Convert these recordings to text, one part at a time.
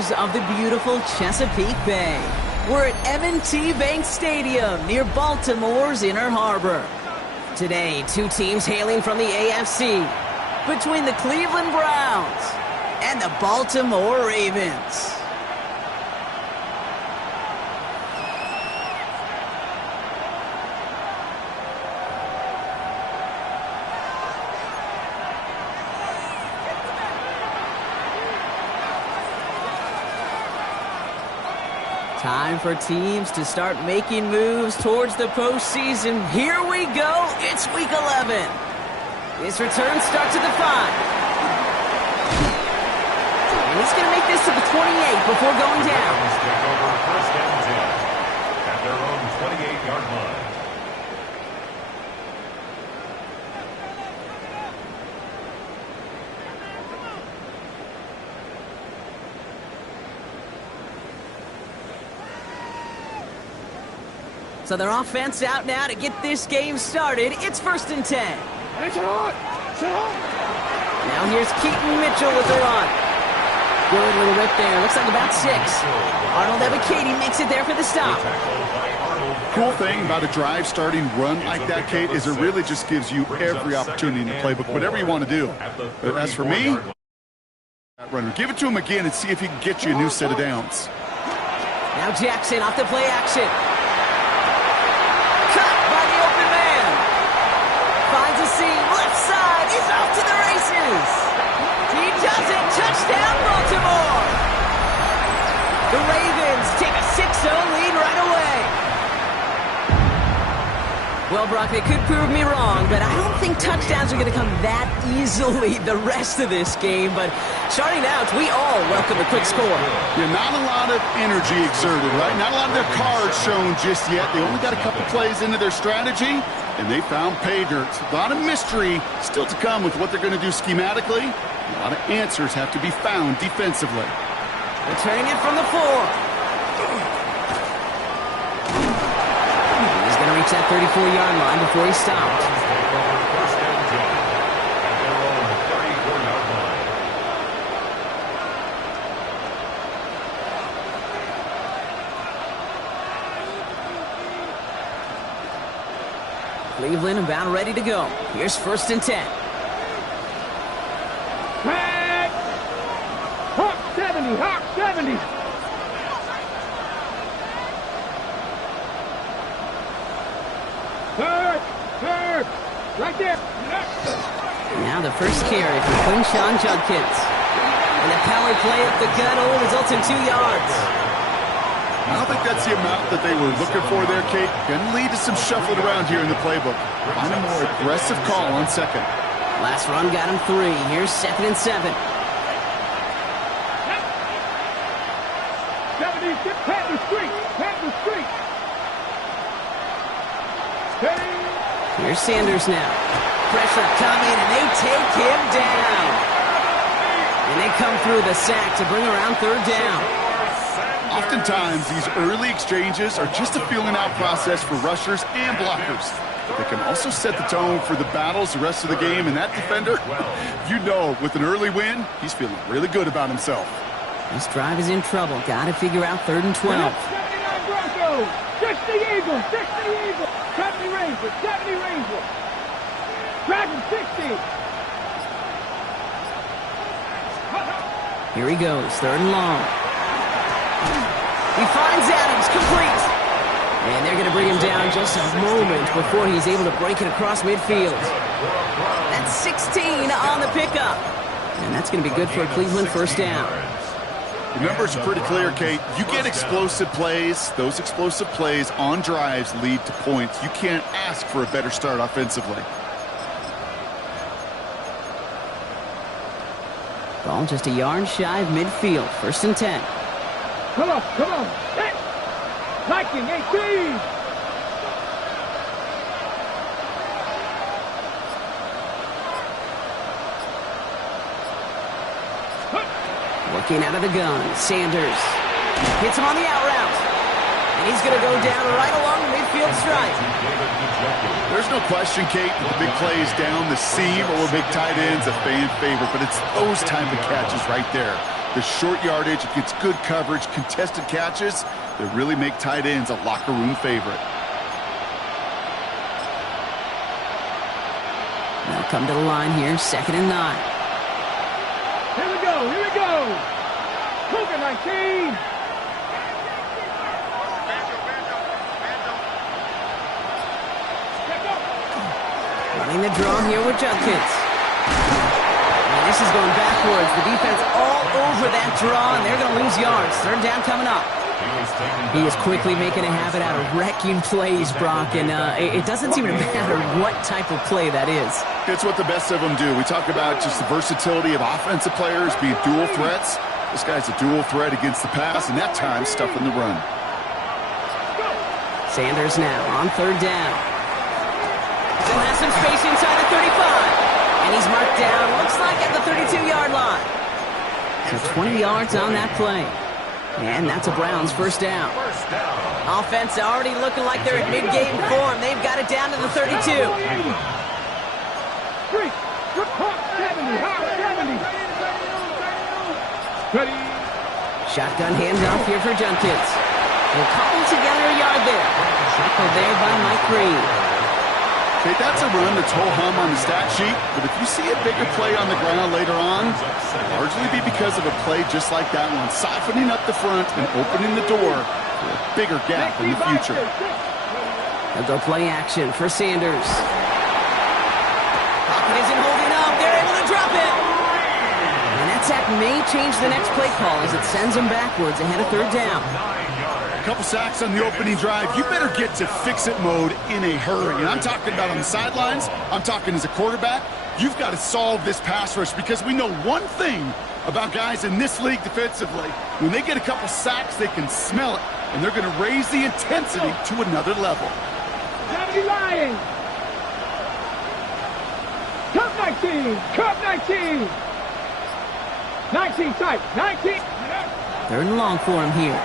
waters of the beautiful Chesapeake Bay. We're at M&T Bank Stadium near Baltimore's Inner Harbor. Today, two teams hailing from the AFC between the Cleveland Browns and the Baltimore Ravens. Time for teams to start making moves towards the postseason. Here we go. It's Week 11. His return starts at the 5. And he's going to make this to the 28 before going down. Take over first and 10 at their own 28-yard line. So their offense out now to get this game started. It's first and 10. Now here's Keaton Mitchell with the run. Good little rip there. Looks like about 6. Arnold Ebiketie makes it there for the stop. Cool thing about a drive starting run like that, Kate, is it really just gives you every opportunity in the playbook, whatever you want to do. But as for me, runner, give it to him again and see if he can get you a new set of downs. Now Jackson off the play action. Finds a seam, left side, he's off to the races. He does it, touchdown Baltimore. The Ravens take a 6-0 lead right away. Well, Brock, they could prove me wrong, but I don't think touchdowns are going to come that easily the rest of this game. But starting out, we all welcome a quick score. Yeah, not a lot of energy exerted, right? Not a lot of their cards shown just yet. They only got a couple plays into their strategy, and they found pay dirt. A lot of mystery still to come with what they're going to do schematically. A lot of answers have to be found defensively. Returning it from the 4. He's going to reach that 34-yard line before he stopped. Take over first and 10 at their own 34-yard line. Cleveland about ready to go. Here's first and 10. Back! Hawk 70! Hawk 70! Third! Right there! Now the first carry for Quinshon Judkins. And the power play up the gut only results in 2 yards. I don't think that's the amount that they were looking for there, Kate. Going to lead to some shuffling around here in the playbook. Find a more aggressive call on second. Last run got him 3. Here's second and 7. 70, get Panther Street! Panther Street! Here's Sanders now. Pressure coming, and they take him down. And they come through the sack to bring around third down. Oftentimes, these early exchanges are just a feeling out process for rushers and blockers. They can also set the tone for the battles the rest of the game, and that defender, you know, with an early win, he's feeling really good about himself. This drive is in trouble. Got to figure out third and 12. 79 Broncos! 60 Eagles! 60 Eagles! 70 Rangers! 70 Rangers! Dragon 60! Here he goes, third and long. He finds Adams, complete. And they're going to bring him down just a moment before he's able to break it across midfield. That's 16 on the pickup. And that's going to be good for a Cleveland first down. The numbers are pretty clear, Kate. You get explosive plays. Those explosive plays on drives lead to points. You can't ask for a better start offensively. Ball just a yard shy of midfield. First and 10. Come on! Hit! Viking 18! Working out of the gun, Sanders hits him on the out route. And he's going to go down right along the midfield stripe. There's no question, Kate, that the big plays down the seam or big tight ends a fan favorite, but it's those type of catches right there The short yardage, it gets good coverage, contested catches that really make tight ends a locker room favorite. They'll come to the line here, 2nd and 9. Here we go, here we go. Cougar 19. Running the draw here with Junkins. And this is going backwards. The defense all over that draw, and they're going to lose yards. 3rd down coming up. He is quickly making a habit out of wrecking plays, Brock, and it doesn't seem to matter what type of play that is. It's what the best of them do. We talk about just the versatility of offensive players being dual threats. This guy's a dual threat against the pass, and that time stuffing the run. Sanders now on 3rd down. Still has some space inside the 35. And he's marked down, looks like at the 32-yard line. So 20 yards on that play. And that's a Browns 1st down. Offense already looking like they're at mid-game form. They've got it down to the 32. 70. Ready. Shotgun handoff here for Junkins. We'll cobble together a yard there. Tackled there by Mike Reed. Okay, that's a run that's ho-hum on the stat sheet, but if you see a bigger play on the ground later on, it'll largely be because of a play just like that one, softening up the front and opening the door for a bigger gap in the future. They'll go play action for Sanders. Pocket isn't holding up. They're able to drop it. And that sack may change the next play call as it sends them backwards ahead of 3rd down. A couple sacks on the opening drive. You better get to fix-it mode in a hurry. And I'm talking about on the sidelines. I'm talking as a quarterback. You've got to solve this pass rush because we know one thing about guys in this league defensively. When they get a couple sacks, they can smell it, and they're going to raise the intensity to another level. 70 Lions. Cup 19. Cup 19. 19 tight. 19. 3rd and long for him here.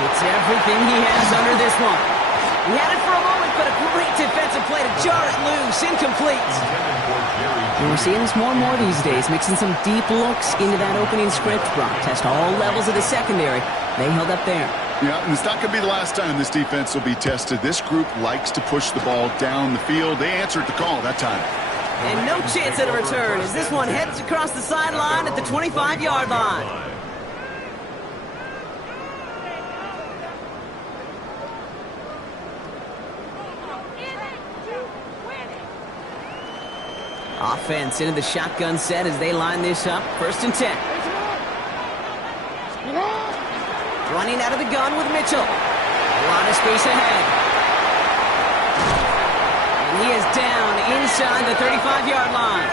It's everything he has under this one. He had it for a moment, but a great defensive play to jar it loose. Incomplete. And we're seeing this more and more these days, mixing some deep looks into that opening script. Brock test all levels of the secondary. They held up there. Yeah, and it's not going to be the last time this defense will be tested. This group likes to push the ball down the field. They answered the call that time. And no chance at a return as this one heads across the sideline at the 25-yard line. Offense into the shotgun set as they line this up. 1st and 10. Running out of the gun with Mitchell. A lot of space ahead. And he is down inside the 35-yard line.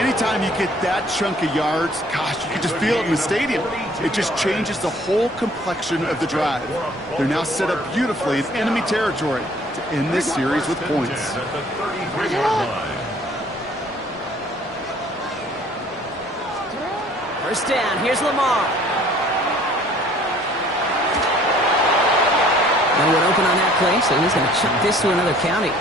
Anytime you get that chunk of yards, gosh, you can just feel it in the stadium. It just changes the whole complexion of the drive. They're now set up beautifully in enemy territory to end this series with points. 1st down, here's Lamar. No one open on that play, so he's going to chuck this to another county.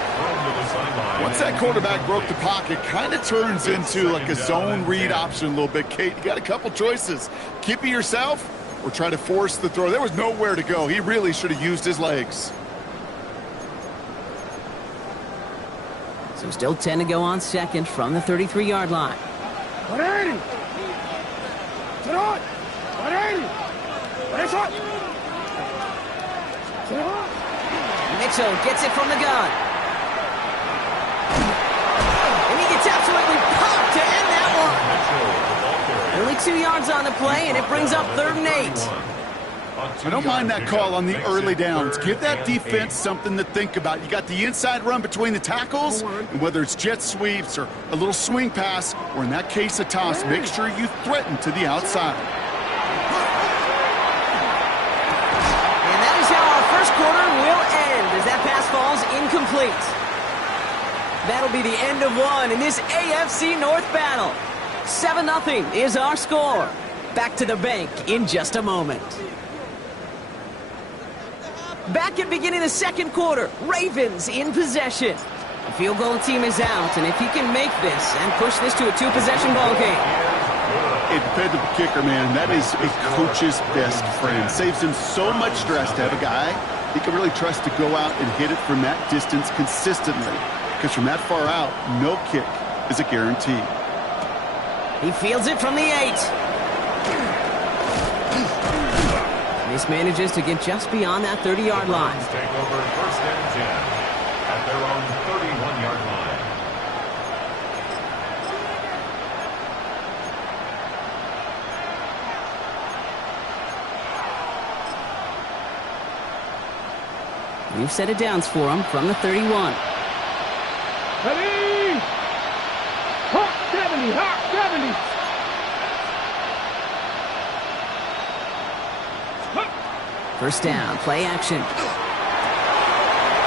Once that quarterback broke the pocket, kind of turns into like a zone read option a little bit. Kate, you got a couple choices. Keep it yourself or try to force the throw. There was nowhere to go. He really should have used his legs. So still 10 to go on 2nd from the 33-yard line. 180. Sit on. 180. Race up. Sit on. Mitchell gets it from the gun. And he gets absolutely popped to end that one. Only 2 yards on the play, and it brings up 3rd and 8. I don't mind that call on the early downs. Give that defense something to think about. You got the inside run between the tackles, and whether it's jet sweeps or a little swing pass, or in that case a toss, make sure you threaten to the outside. And that is how our 1st quarter will end as that pass falls incomplete. That'll be the end of one in this AFC North battle. 7-0 is our score. Back to the bank in just a moment. Back at beginning of the 2nd quarter, Ravens in possession. The field goal team is out, and if he can make this and push this to a 2-possession ball game. A dependable kicker, man. That is a coach's best friend. Saves him so much stress to have a guy he can really trust to go out and hit it from that distance consistently. Because from that far out, no kick is a guarantee. He fields it from the 8. This manages to get just beyond that 30-yard line. Take over first and 10 at their own 31-yard line. We've set it downs for him from the 31. Ready? Hawk 70, Hawk 70. First down, play action.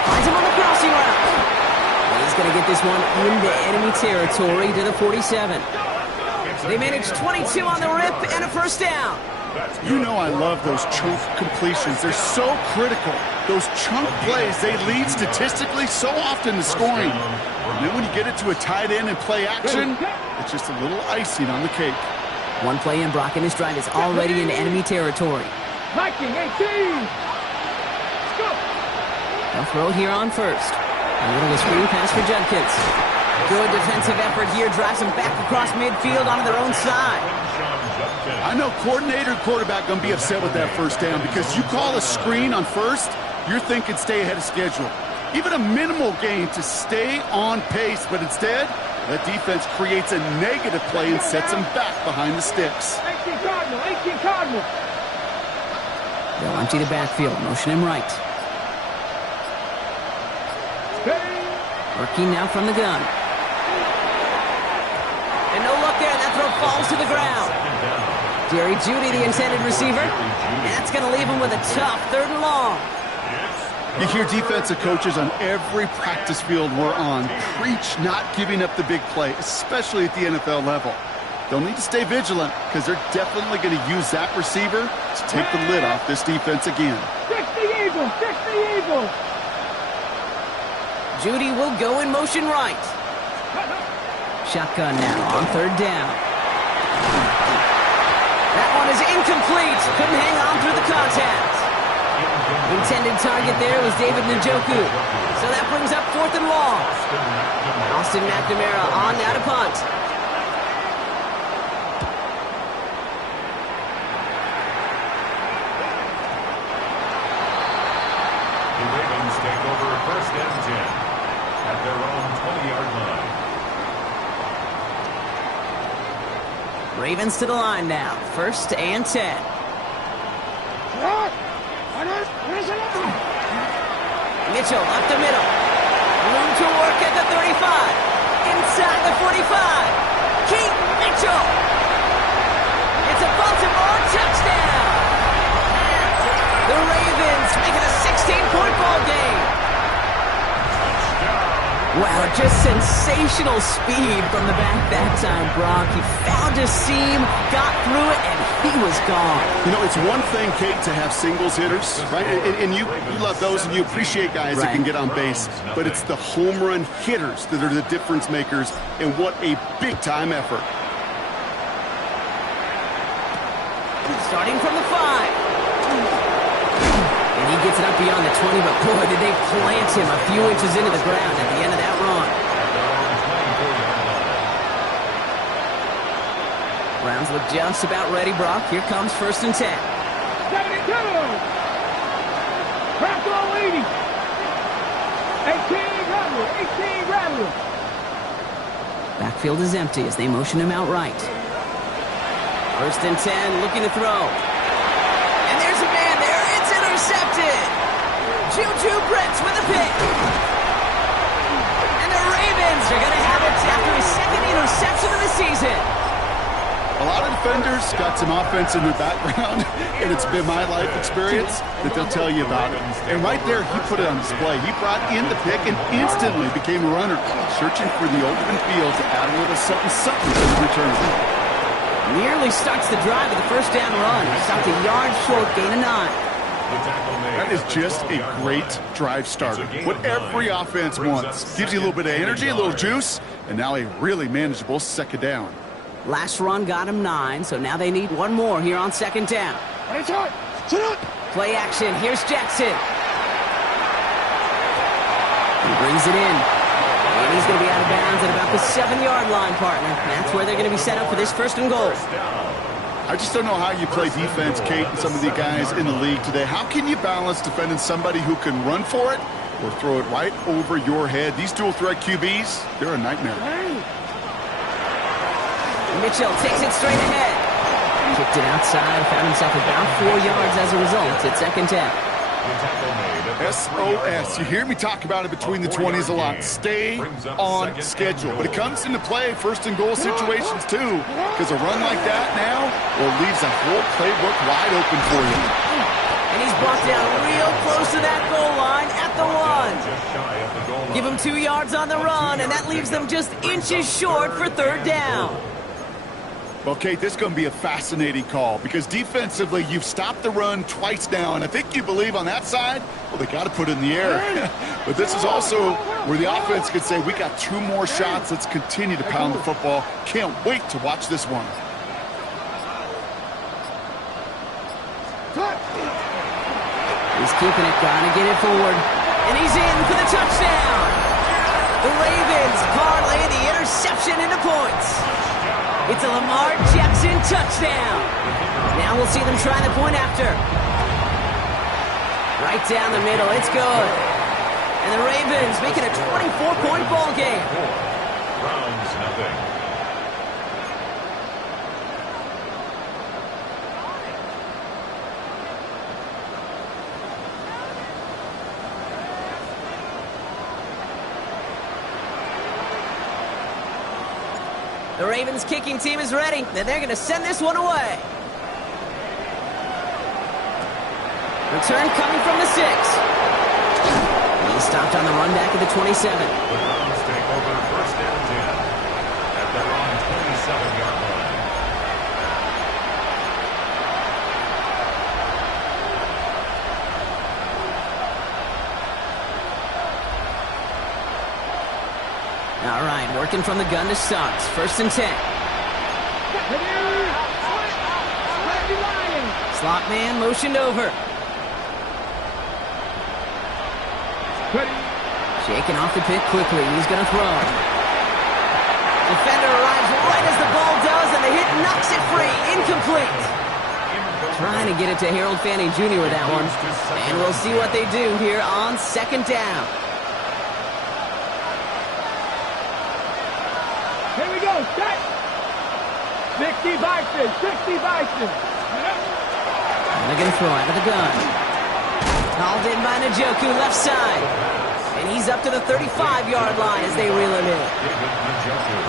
Finds him on the crossing route. He's going to get this one into enemy territory to the 47. They managed 22 on the rip and a first down. You know I love those chunk completions. They're so critical. Those chunk plays, they lead statistically so often to scoring. And then when you get it to a tight end and play action, it's just a little icing on the cake. One play in, Brock, and his drive is already into enemy territory. Viking 18. Go. They'll throw here on first. A little screen pass for Judkins. Good defensive effort here. Drives them back across midfield onto their own side. I know coordinator and quarterback going to be upset with that first down because you call a screen on first, you're thinking stay ahead of schedule. Even a minimal gain to stay on pace, but instead, that defense creates a negative play and sets them back behind the sticks. 18 Cardinal, 18 Cardinal. They'll empty the backfield, motion him right. Working now from the gun. And no look there, that throw falls to the ground. Jerry Jeudy, the intended receiver. That's going to leave him with a tough 3rd and long. You hear defensive coaches on every practice field we're on preach not giving up the big play, especially at the NFL level. They'll need to stay vigilant because they're definitely going to use that receiver to take the lid off this defense again. 60 Eagles, 60 Eagles. Jeudy will go in motion right. Shotgun now on 3rd down. That one is incomplete. Couldn't hang on through the contact. Intended target there was David Njoku. So that brings up 4th and long. Austin McNamara on now to punt. The Ravens take over first and 10 at their own 20-yard line. Ravens to the line now. 1st and 10. Mitchell up the middle. Room to work at the 35. Inside the 45. Keith Mitchell. It's a Baltimore touchdown. The Ravens make it a 16-point ball game. Wow, just sensational speed from the back that time, Brock. He found a seam, got through it, and he was gone. You know, it's one thing, Kate, to have singles hitters, right? And you love those and you appreciate guys that can get on base. But it's the home run hitters that are the difference makers, and what a big-time effort. Starting from the 5. And he gets it up beyond the 20, but boy, did they plant him a few inches into the ground at the end of that run. Browns look just about ready, Brock. Here comes 1st and 10. 72. Craft all 80. 18 Rattler, 18 Rattler. Backfield is empty as they motion him out right. 1st and 10, looking to throw. And there's a man there. It's intercepted. Juju Brents with a pick. And the Ravens are going to have it after his 2nd interception of the season. A lot of defenders got some offense in their background, and it's been my life experience that they'll tell you about it. And right there, he put it on display. He brought in the pick and instantly became a runner, searching for the open field to add a little something to the return. Nearly starts the drive with the 1st down run. Stopped a yard short, gain of 9. That is just a great drive starter. What every offense wants. Gives you a little bit of energy, a little juice, and now a really manageable 2nd down. Last run got him 9, so now they need one more here on second down. Play action. Here's Jackson. He brings it in. And he's going to be out of bounds at about the 7-yard line, partner. That's where they're going to be set up for this first and goal. I just don't know how you play defense, Kate, and some of the guys in the league today. How can you balance defending somebody who can run for it or throw it right over your head? These dual threat QBs, they're a nightmare. Mitchell takes it straight ahead. Kicked it outside, found himself about 4 yards as a result at second down. SOS. You hear me talk about it between the 20s a lot. Stay on schedule. But it comes into play first and goal situations too, because a run like that now leaves a whole playbook wide open for you. And he's brought down real close to that goal line at the 1. Give him 2 yards on the run, and that leaves them just inches short for third down. Well, Kate, this is going to be a fascinating call because defensively, you've stopped the run twice now, and I think you believe on that side, well, they got to put it in the air. But this is also where the offense could say, we got 2 more shots. Let's continue to pound the football. Can't wait to watch this one. He's keeping it, trying to get it forward. And he's in for the touchdown. The Ravens parlay the interception into points. It's a Lamar Jackson touchdown. Now we'll see them try the point after. Right down the middle, it's good. And the Ravens make it a 24-point ball game. Browns nothing. The Ravens kicking team is ready, and they're going to send this one away. Return coming from the 6. He's stopped on the run back at the 27. The Browns take over first and 10 at their own 27-yard line. All right, working from the gun to start. First and 10. Slot man motioned over. Shaking off the pick quickly. He's going to throw. Defender arrives right as the ball does, and the hit knocks it free. Incomplete. Trying to get it to Harold Fanning Jr. with that one. And we'll see what they do here on second down. Here we go, set! 60 Bison, 60 Bison. And they're going to throw out of the gun. Called in by Njoku, left side. And he's up to the 35-yard line as they reel him in.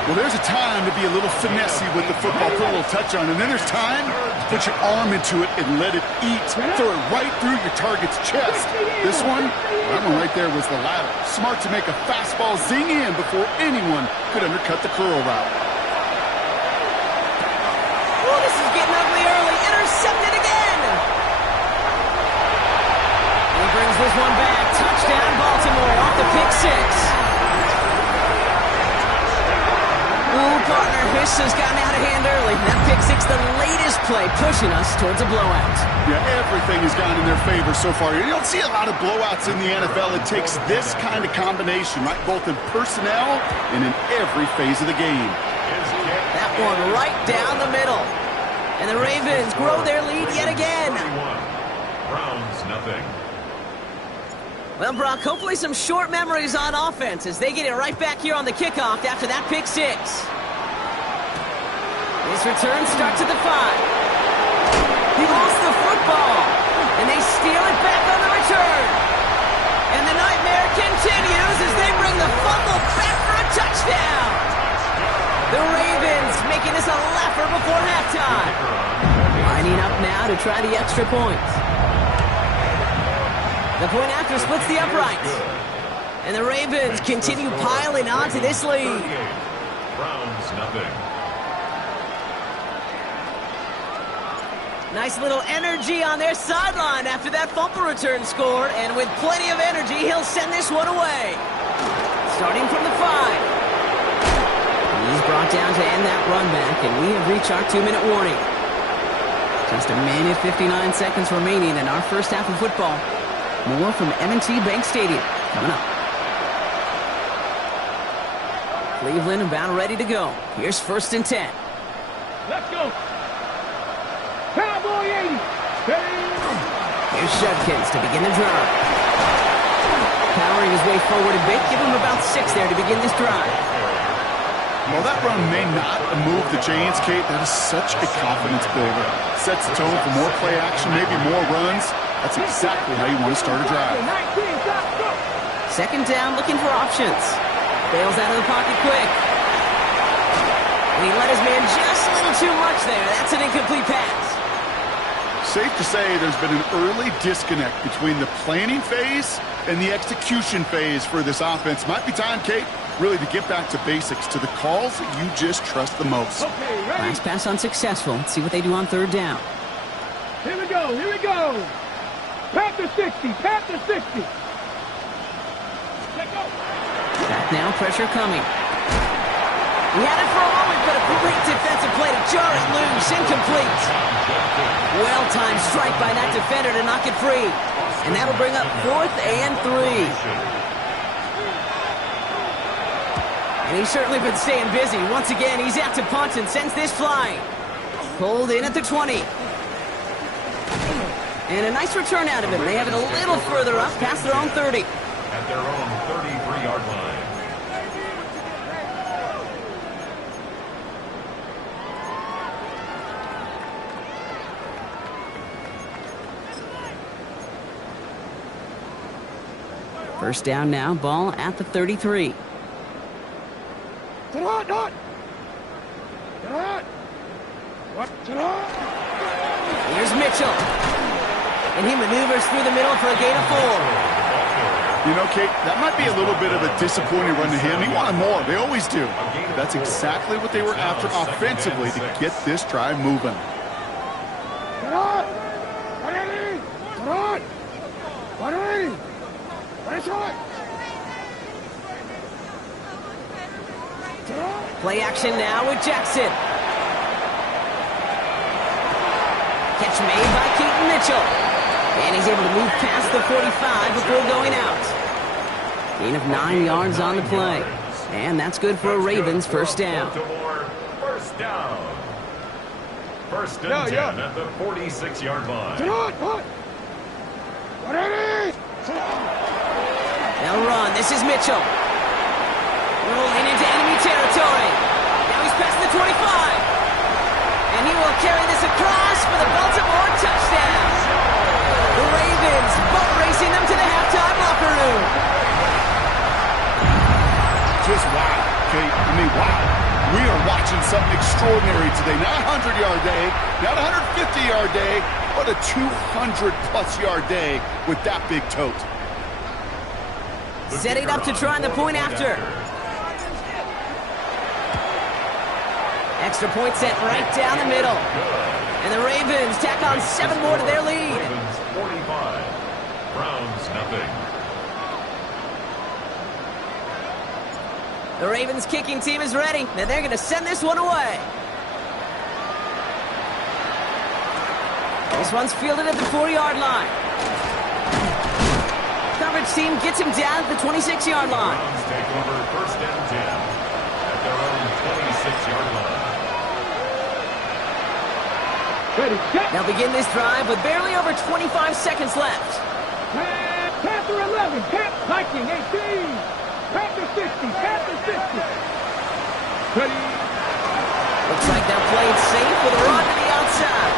Well, there's a time to be a little finessey with the football, put a little touch on, and then there's time to put your arm into it and let it eat. Throw it right through your target's chest. This one, that one right there was the latter. Smart to make a fastball zing in before anyone could undercut the curl route. Oh, this is getting ugly early. Intercepted again. And he brings this one back. Touchdown, Baltimore, off the pick 6. Ooh, partner, this has gotten out of hand early. That pick 6, the latest play, pushing us towards a blowout. Yeah, everything has gone in their favor so far. You don't see a lot of blowouts in the NFL. It takes this kind of combination, right? Both in personnel and in every phase of the game. That one right down the middle. And the Ravens grow their lead yet again. Browns nothing. Well, Brock, hopefully some short memories on offense as they get it right back here on the kickoff after that pick 6. His return starts at the 5. He lost the football, and they steal it back on the return. And the nightmare continues as they bring the fumble back for a touchdown. The Ravens making this a laugher before halftime. Lining up now to try the extra point. The point after splits the uprights. And the Ravens continue piling onto this lead. Browns nothing. Nice little energy on their sideline after that fumble return score. And with plenty of energy, he'll send this one away. Starting from the 5. He's brought down to end that run back, and we have reached our 2-minute warning. Just a minute, 59 seconds remaining in our first half of football. More from M&T Bank Stadium coming up. Cleveland about ready to go. Here's 1st and 10. Let's go. Cowboy 80. Here's Judkins to begin the drive. Powering his way forward a bit. Give him about 6 there to begin this drive. Well, that run may not move the chains, Kate. That is such a confidence builder. Sets the tone for more play action, maybe more runs. That's exactly how you want to start a drive. 2nd down, looking for options. Bails out of the pocket quick. And he let his man just a little too much there. That's an incomplete pass. Safe to say there's been an early disconnect between the planning phase and the execution phase for this offense. Might be time, Kate, really to get back to basics, to the calls that you just trust the most. Okay, ready? Last pass unsuccessful. Let's see what they do on 3rd down. Here we go, here we go. Panther 60, Panther 60. Let's go. Back now, pressure coming. He had it for a moment, but a great defensive play to jar it loose. Incomplete. Well-timed strike by that defender to knock it free. And that'll bring up 4th and 3. And he's certainly been staying busy. Once again, he's out to punt and sends this flying. Pulled in at the 20. And a nice return out of him. They have it a little further up, past their own 30. At their own 33-yard line. First down now, ball at the 33. Here's Mitchell. And he maneuvers through the middle for a gain of 4. You know, Kate, that might be a little bit of a disappointing run to him. He wanted more. They always do. That's exactly what they were after offensively to get this drive moving. Play action now with Jackson. Catch made by Keaton Mitchell. And he's able to move past the 45 before going out. Gain of 9 yards on the play. And that's good for a Ravens first down. First down. 1st and 10 at the 46-yard line. They'll run. This is Mitchell. Rolling into enemy territory. Now he's past the 25. And he will carry this across for the Baltimore touchdown. The Ravens boat racing them to the halftime locker room. Just wow, Kate. I mean, wow. We are watching something extraordinary today. Not a 100-yard day, not a 150-yard day, but a 200-plus-yard day with that big tote. Setting up to try the point after. Extra point set right down the middle. And the Ravens tack on 7 more to their lead. Ravens 45, Browns nothing. The Ravens kicking team is ready, and they're going to send this one away. This one's fielded at the 4-yard line. Coverage team gets him down at the 26-yard line. Browns take over 1st and 10 at their own 26-yard line. Ready, set. They'll begin this drive with barely over 25 seconds left. Panther 11, Viking 18. Panther 60, Panther 60. Ready. Looks like they're playing safe with a run to the outside.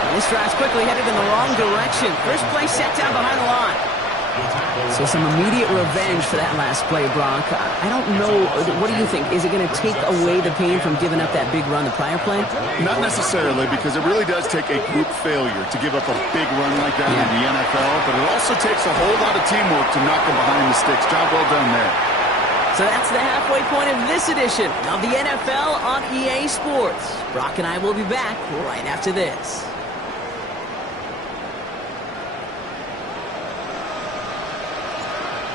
And this drive's quickly headed in the wrong direction. First play set down behind the line. So some immediate revenge for that last play, Brock. I don't know. What do you think? Is it going to take away the pain from giving up that big run the prior play? Not necessarily, because it really does take a group failure to give up a big run like that in the NFL, but it also takes a whole lot of teamwork to knock them behind the sticks. Job well done there. So that's the halfway point of this edition of the NFL on EA Sports. Brock and I will be back right after this.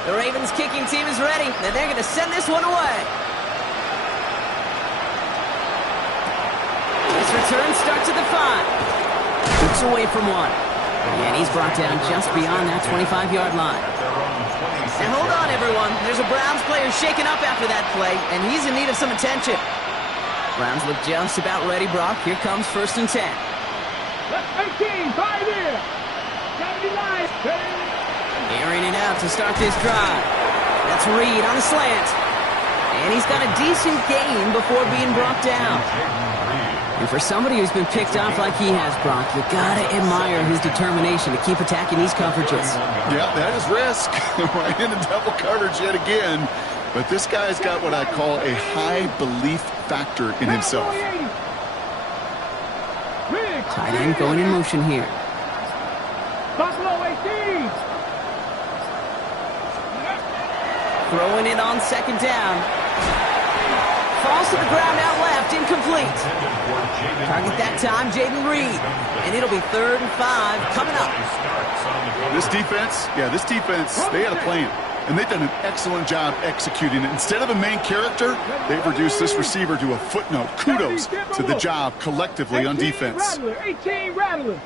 The Ravens kicking team is ready, and they're going to send this one away. return starts at the 5. Looks away from one. And he's brought down just beyond that 25-yard line. And hold on, everyone. There's a Browns player shaken up after that play, and he's in need of some attention. Browns look just about ready, Brock. Here comes 1st and 10. 18, 5 here. 79. Airing it out to start this drive. That's Reed on a slant. And he's got a decent gain before being brought down. And for somebody who's been picked off like he has, Brock, you gotta admire his determination to keep attacking these coverages. Yeah, that is risk. Right into double coverage yet again. But this guy's got what I call a high belief factor in himself. Tight end going in motion here. Buffalo 18. Throwing it on 2nd down. Falls to the ground out left, incomplete. Target that time, Jayden Reed. And it'll be 3rd and 5 coming up. This defense, they had a plan. And they've done an excellent job executing it. Instead of a main character, they've reduced this receiver to a footnote. Kudos to the job collectively on defense. 18 Rattler.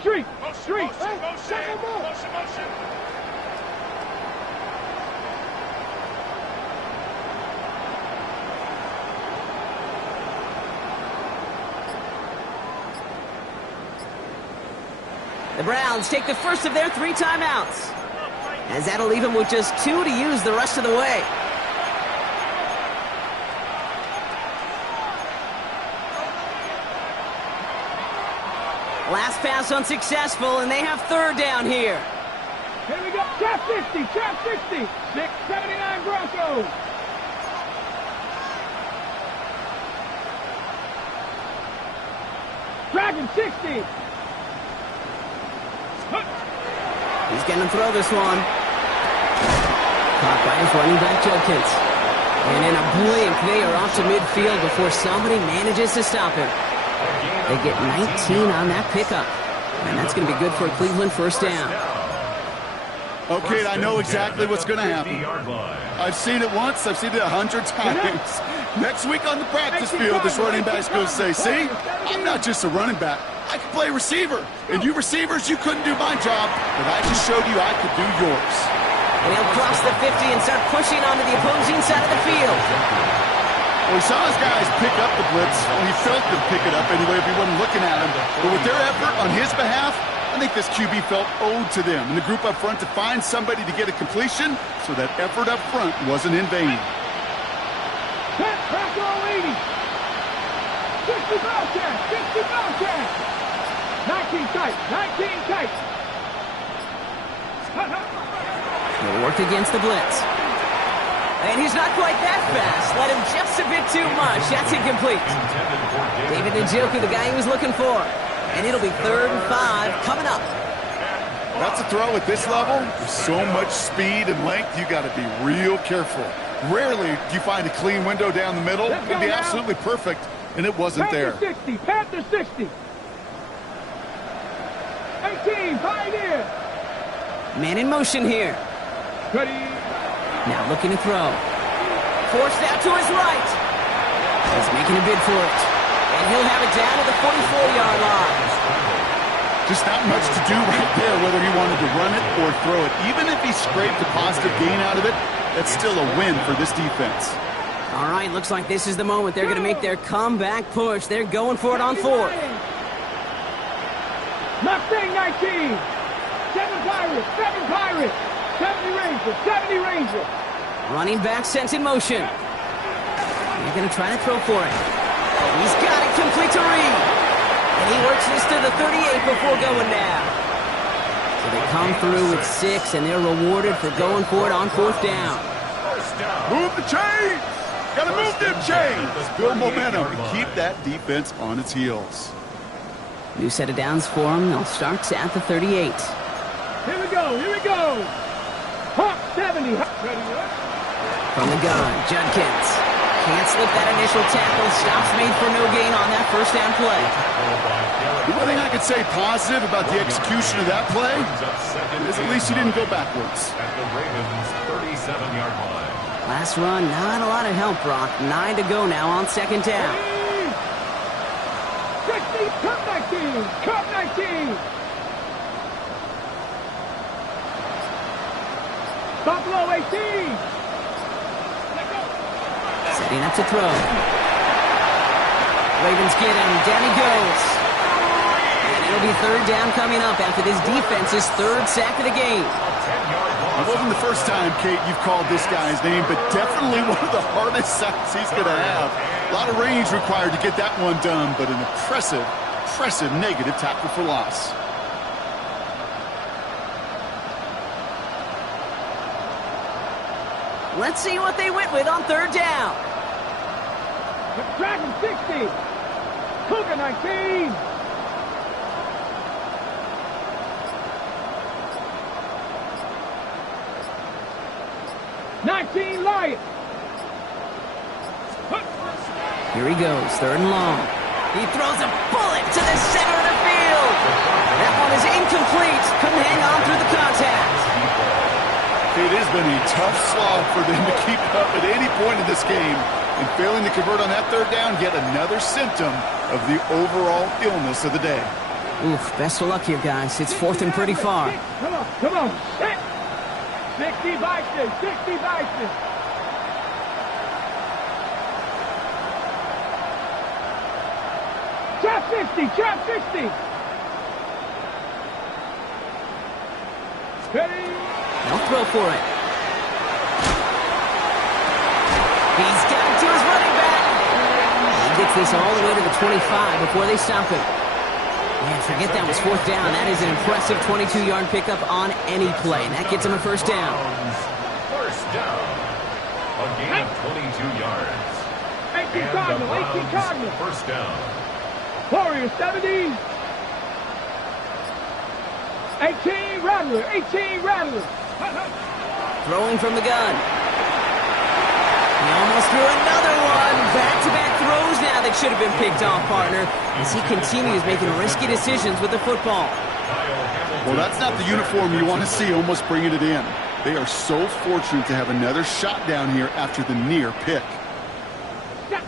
Streak. The Browns take the first of their 3 timeouts, as that'll leave them with just 2 to use the rest of the way. Last pass unsuccessful, and they have 3rd down here. Here we go. Trap 60. 679 Broncos. Dragon 60. He's going to throw this one. Caught by his running back, Judkins. And in a blink, they are off to midfield before somebody manages to stop him. They get 19 on that pickup. And that's going to be good for a Cleveland 1st down. Okay, I know exactly what's going to happen. I've seen it once. I've seen it 100 times. Next week on the practice field, this running back's going to say, see, I'm not just a running back. I can play receiver. And you receivers, you couldn't do my job, but I just showed you I could do yours. And he'll cross the 50 and start pushing onto the opposing side of the field. Well, he saw his guys pick up the blitz, and he felt them pick it up anyway if he wasn't looking at him. But with their effort on his behalf, I think this QB felt owed to them and the group up front to find somebody to get a completion, so that effort up front wasn't in vain. Back all 80. 60 Bellcat. 19 tight. He'll work against the blitz. And he's not quite that fast. Let him just a bit too much. That's incomplete. David Njoku, the guy he was looking for. And it'll be 3rd and 5 coming up. That's a throw at this level. With so much speed and length, you got to be real careful. Rarely do you find a clean window down the middle. It'd be absolutely perfect, and it wasn't there. Panther 60. 18, 5 here. Man in motion here. Ready. Now looking to throw. Forced out to his right. He's making a bid for it. And he'll have it down to the 44-yard line. Just not much to do right there, whether he wanted to run it or throw it. Even if he scraped a positive gain out of it, that's still a win for this defense. All right, looks like this is the moment they're going to make their comeback push. They're going for it on 4th. Mustang 19. 7 Pirates. 70 Ranger. Running back sent in motion. They're going to try to throw for it. He's got it, complete to Reed. And he works this to the 38 before going down. So they come through with 6, and they're rewarded for going for it on 4th down. Move the chains! Gotta move them chains! Build momentum and keep that defense on its heels. New set of downs for them. They'll start at the 38. Here we go. Hawk 70. From the gun, Judkins. Can't slip that initial tackle. Stops made for no gain on that 1st down play. The one thing I could say positive about the execution of that play is at least he didn't go backwards. At the Ravens' 37-yard line. Last run, not a lot of help, Brock. 9 to go now on 2nd down. Cup 19. Cup 19. Buffalo 18. Setting up to throw. Ravens get him. Down he goes. And it'll be third down coming up after this defense's third sack of the game. It wasn't the first time, Kate, you've called this guy's name, but definitely one of the hardest sacks he's going to have. A lot of range required to get that one done, but an impressive negative tackle for loss. Let's see what they went with on third down. Dragon 60. Cougar 19. Lions. Here he goes, third and long. He throws a bullet to the center of the field. That one is incomplete. Couldn't hang on through the contact. It has been a tough slog for them to keep up at any point in this game. And failing to convert on that third down, yet another symptom of the overall illness of the day. Oof, best of luck here, guys. It's fourth and pretty far. Come on. 60 Bison. Trap 50. Ready? They'll throw for it. He's got it to his running back. He gets this all the way to the 25 before they stop him. Man, forget that was fourth down. That is an impressive 22-yard pickup on any play. And that gets him a first down. First down. A gain of 22 yards. 18 Cardinal. First down. Warriors 70. 18 Rattler. Throwing from the gun. He almost threw another one. Back-to-back throws now that should have been picked off, partner, as he continues making risky decisions with the football. Well, that's not the uniform you want to see almost bringing it in. They are so fortunate to have another shot down here after the near pick.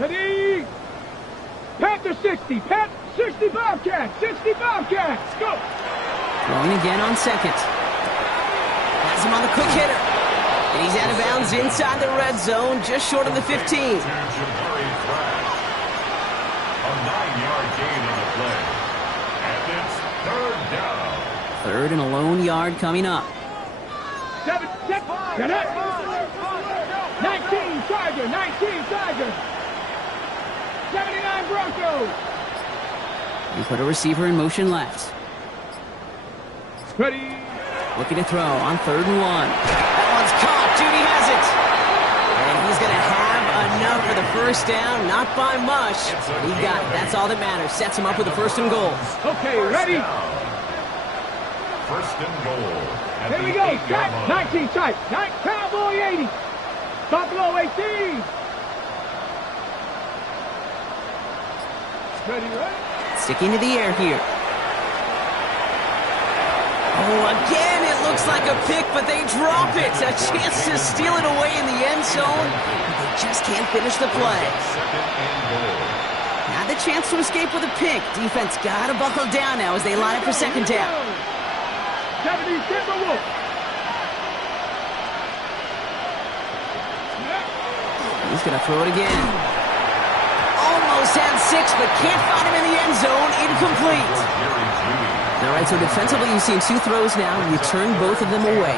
Ready? Panther 60. 60 Bobcats. Go. Throwing again on second. Has him on the quick hitter. And he's out of bounds inside the red zone, just short of the 15. A 9-yard gain on the play. And it's third down. Third and a lone yard coming up. 7, 19 Tiger. 79 Broncos. You put a receiver in motion left. Ready? Looking to throw on third and one. That one's caught. Judy has it. And he's going to have enough for the first down. Not by much. He got it. That's all that matters. Sets him up with a first and goal. Okay, ready? First and goal. Here we go. 19 type. Cowboy 80. Buffalo 18. Ready? Sticking to the air here. Oh, again, it looks like a pick, but they drop it. A chance to steal it away in the end zone. They just can't finish the play. Now the chance to escape with a pick. Defense got to buckle down now as they line up for second down. 70 Timberwolves. He's going to throw it again. Almost had 6, but can't find him in the end zone. Incomplete. All right, so defensively, you've seen 2 throws now. You turn both of them away.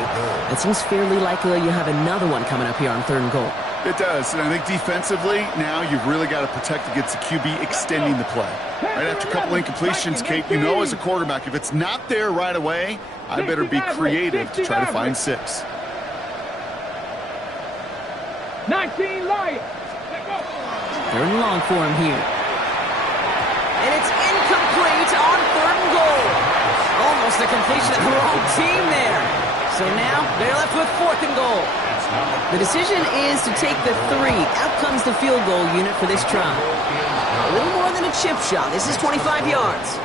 It seems fairly likely you have another one coming up here on third and goal. It does, and I think defensively, now you've really got to protect against the QB extending the play. Right after a couple incompletions, Kate, you know as a quarterback, if it's not there right away, I better be creative to try to find 6. 19 Lions. Third and long for him here. And it's incomplete on third and goal. Almost a completion of the wrong team there. So now they're left with fourth and goal. The decision is to take the 3. Out comes the field goal unit for this try. A little more than a chip shot. This is 25 yards.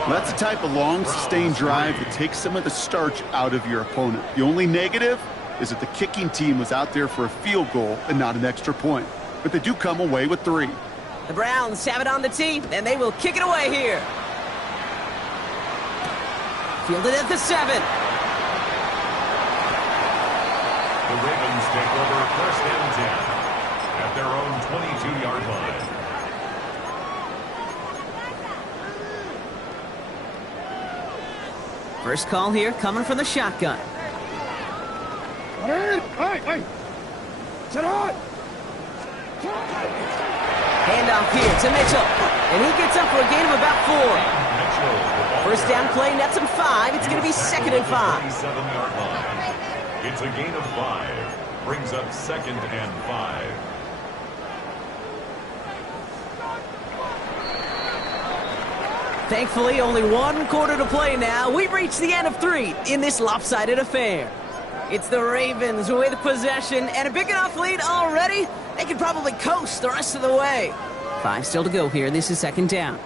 Well, that's the type of long, sustained drive that takes some of the starch out of your opponent. The only negative is that the kicking team was out there for a field goal and not an extra point. But they do come away with 3. The Browns have it on the tee, and they will kick it away here. Fielded at the 7. The Ravens take over 1st and 10 at their own 22-yard line. First call here coming from the shotgun. Hey! Sit on! Handoff here to Mitchell. And he gets up for a gain of about 4. First down play nets him 5. It's going to be 2nd and 5. 27-yard line. It's a gain of 5. Brings up 2nd and 5. Thankfully, only 1 quarter to play now. We've reached the end of 3 in this lopsided affair. It's the Ravens with possession and a big enough lead already. They could probably coast the rest of the way. 5 still to go here. This is 2nd down.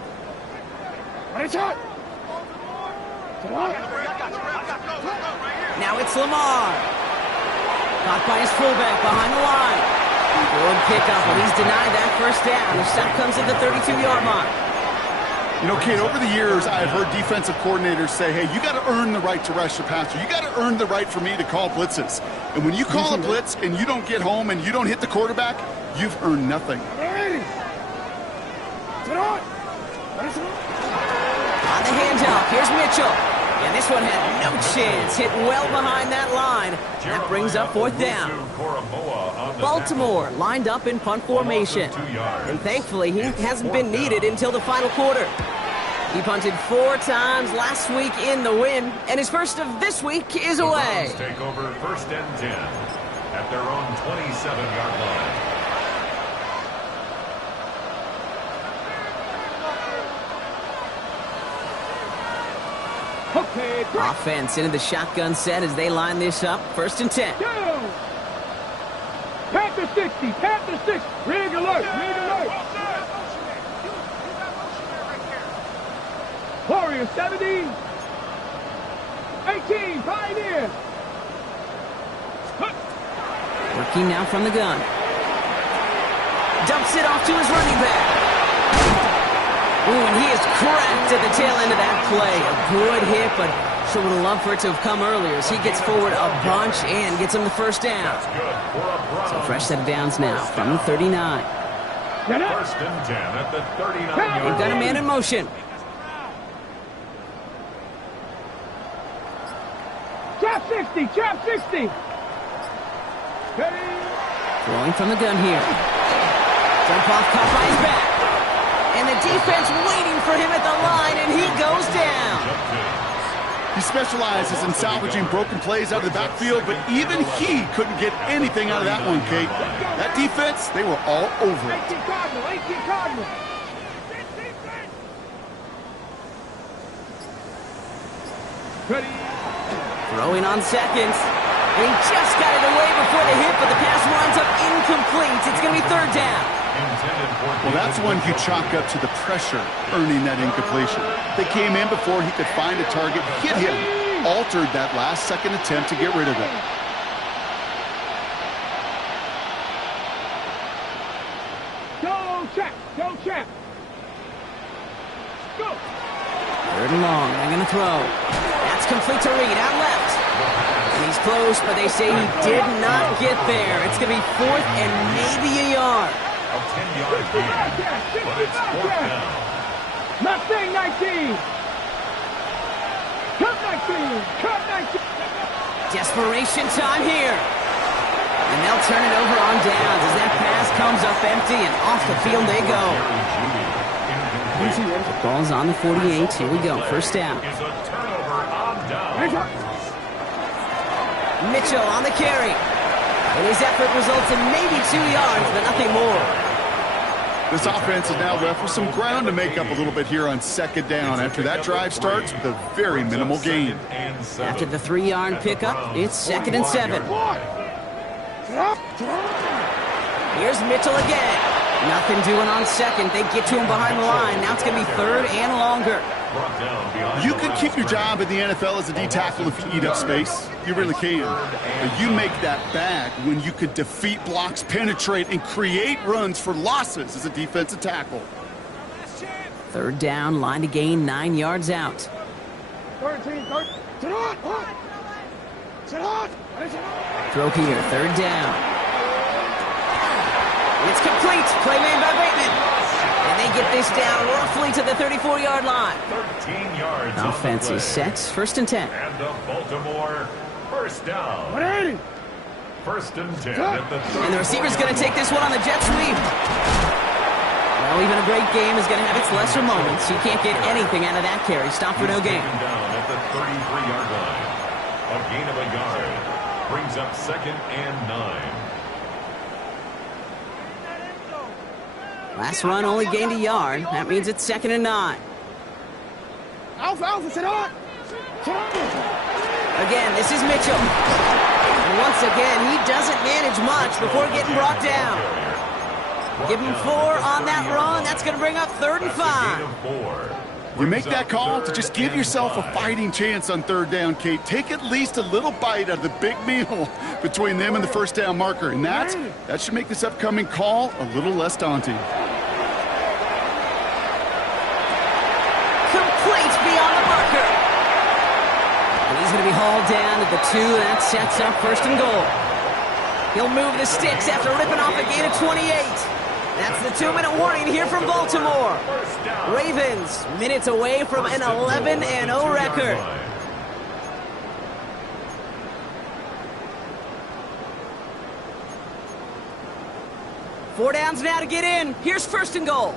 Now it's Lamar. Caught by his fullback behind the line. Good pickup, but he's denied that first down. The stop comes at the 32-yard mark. You know, Kate, over the years, I've heard defensive coordinators say, hey, you got to earn the right to rush the passer. You got to earn the right for me to call blitzes. And when you call a blitz and you don't get home and you don't hit the quarterback, you've earned nothing. On the handoff, here's Mitchell. And this one had no chance. Hit well behind that line. That brings up 4th down. Baltimore lined up in punt formation. And thankfully, he hasn't been needed until the final quarter. He punted 4 times last week in the win, and his first of this week is away. The Browns take over 1st and 10 at their own 27-yard line. Okay, Offense into the shotgun set as they line this up. 1st and 10. Down. Panther 60, Panther 60. Rig alert, rig alert. Warrior 70. 18, Pioneer. Working now from the gun. Dumps it off to his running back. Ooh, and he is cracked at the tail end of that play. A good hit, but sure would have loved for it to have come earlier as he gets forward a bunch and gets him the first down. So fresh set of downs now from the 39. 1st and 10 at the 39-yard They've got a line. man in motion. Trap 60, trap 60. Throwing from the gun here. Jump off, caught by his back. And the defense waiting for him at the line, and he goes down. He specializes in salvaging broken plays out of the backfield, but even he couldn't get anything out of that one, Kate. That defense, they were all over it. 18 Cardinal, 18 Cardinal. Ready. Throwing on seconds. And he just got it away before the hit, but the pass winds up incomplete. It's going to be 3rd down. Well, that's one you chalk up to the pressure earning that incompletion. They came in before he could find a target, hit him, altered that last-second attempt to get rid of it. Go, check, go, check. Go. 3rd and long. They're going to throw. That's complete to Reed out left. And he's close, but they say he did not get there. It's going to be 4th and maybe a yard. A 10-yard gain, but it's 4th down. Mustang 19. Cut 19. Cut 19. Desperation time here. And they'll turn it over on downs as that pass comes up empty and off the field they go. The ball's on the 48. Here we go. 1st down. Is a turnover on down. Mitchell on the carry. And his effort results in maybe 2 yards, but nothing more. This offense is now left with some ground to make up a little bit here on 2nd down after that drive starts with a very minimal gain. After the 3-yard pickup, it's 2nd and 7. Here's Mitchell again. Nothing doing on 2nd. They get to him behind the line. Now it's going to be 3rd and longer. You could keep your job in the NFL as a D tackle if you eat up space. You really can. But you make that bag when you could defeat blocks, penetrate, and create runs for losses as a defensive tackle. Third down, line to gain 9 yards out. 13. Sit on. Throw here, third down. It's complete. Play made by Bateman. And they get this down roughly to the 34-yard line. 13 yards. Offense is set. First and 10. And the Baltimore first down. 180. First and 10 at the 34. And the receiver's going to take this one on the jet sweep. Well, even a great game is going to have its lesser moments. You can't get anything out of that carry. Stop for no gain. Down at the 33-yard line. A gain of a yard. Brings up second and 9. Last run only gained a yard. That means it's second and 9. Alpha, sit on. Again, this is Mitchell. And once again, he doesn't manage much before getting brought down. Give him 4 on that run. That's going to bring up third and 5. You make that call to just give yourself a fighting chance on third down, Kate. Take at least a little bite out of the big meal between them and the first down marker. And that should make this upcoming call a little less daunting. Complete beyond the marker. And he's going to be hauled down at the 2. That sets up first and goal. He'll move the sticks after ripping off a gain of 28. That's the 2-minute warning here from Baltimore. Ravens, minutes away from an 11-0 record. Four downs now to get in. Here's first and goal.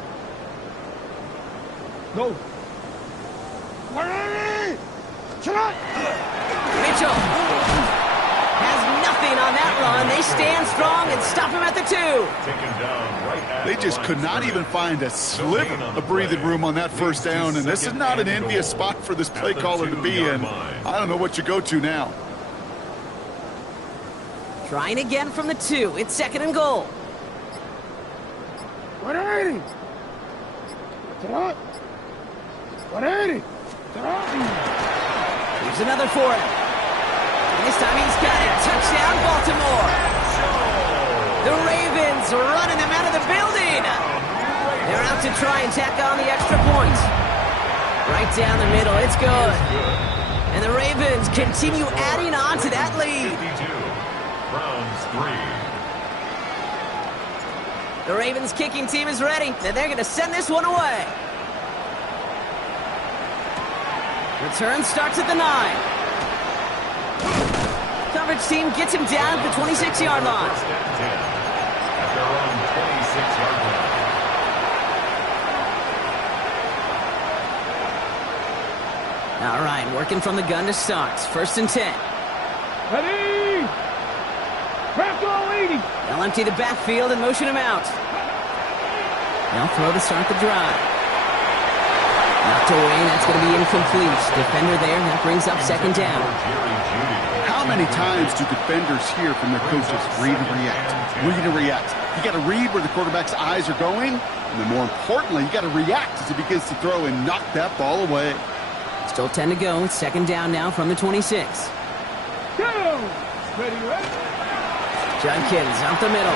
Go. 180. Sit on. Mitchell has nothing on that run. They stand strong and stop him at the 2. They just could not even find a sliver of breathing room on that first down, and this is not an envious spot for this play caller to be in. I don't know what you go to now. Trying again from the 2. It's second and goal. 180. Sit on. 180. Sit on. Here's another for him. And this time he's got it. Touchdown, Baltimore. The Ravens running them out of the building. They're out to try and tack on the extra point. Right down the middle. It's good. And the Ravens continue adding on to that lead. Browns 3. The Ravens kicking team is ready, and they're going to send this one away. Return starts at the 9. Coverage team gets him down at the 26-yard line. First and 10 at their own 26-yard line. All right, working from the gun to start. First and 10. Ready. Craft all 80. They'll empty the backfield and motion him out. They'll throw to start the drive. Knocked away, that's going to be incomplete. Defender there, that brings up second down. How many times do defenders hear from their coaches, read and react, read and react? You got to read where the quarterback's eyes are going, and then more importantly, you got to react as he begins to throw and knock that ball away. Still 10 to go. It's second down now from the 26. Go. Ready. Judkins out the middle.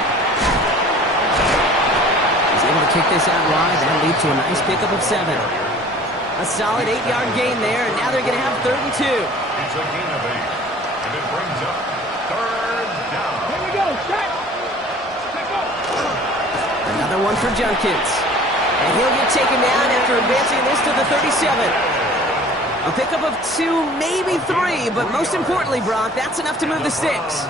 He's able to kick this out wide. That'll lead to a nice pickup of 7. A solid 8-yard gain there, and now they're going to have third and 2. It's a gain of 8, and it brings up third down. Here we go. Set. Go. Another one for Judkins. And he'll get taken down after advancing this to the 37. A pickup of 2, maybe 3, but most importantly, Brock, that's enough to move the sticks.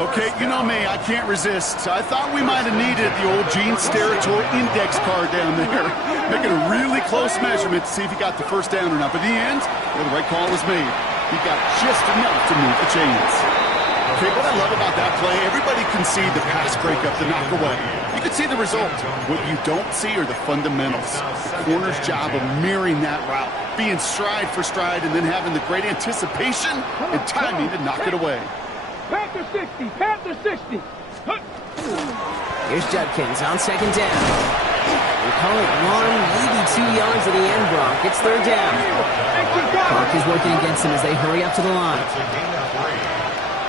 Okay, you know me, I can't resist. I thought we might have needed the old Gene Steratore index card down there. Making a really close measurement to see if he got the first down or not. But in the end, well, the right call was made. He got just enough to move the chains. Okay, what I love about that play, everybody can see the pass breakup, the knock away. You can see the result. What you don't see are the fundamentals. The corner's job of mirroring that route, being stride for stride, and then having the great anticipation and timing to knock it away. Panther 60. Panther 60. Here's Judkins on second down. Call it 1, maybe 2 yards at the end, Brock. It's third down. Clock is working against him as they hurry up to the line. It's a gain of 3.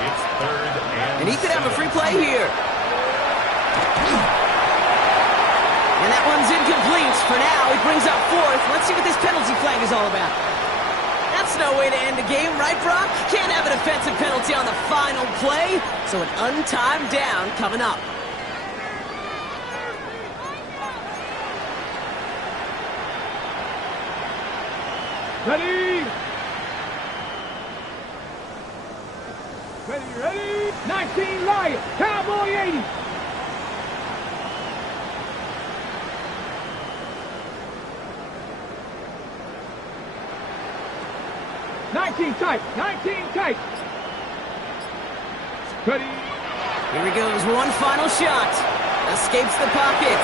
It's third And he could have a free play here. And that one's incomplete. For now, he brings up fourth. Let's see what this penalty flag is all about. That's no way to end a game, right, Brock? Can't have an offensive penalty on the final play. So an untimed down coming up. Ready? Ready? 19 Lions, Cowboy 80. Tight. 19 tight. Ready? Here he goes. One final shot. Escapes the pocket.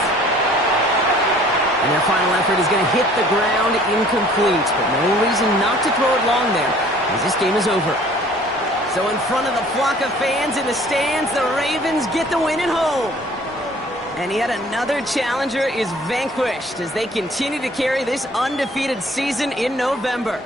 And their final effort is going to hit the ground incomplete. But no reason not to throw it long there, as this game is over. So in front of the flock of fans in the stands, the Ravens get the win at home. And yet another challenger is vanquished as they continue to carry this undefeated season in November.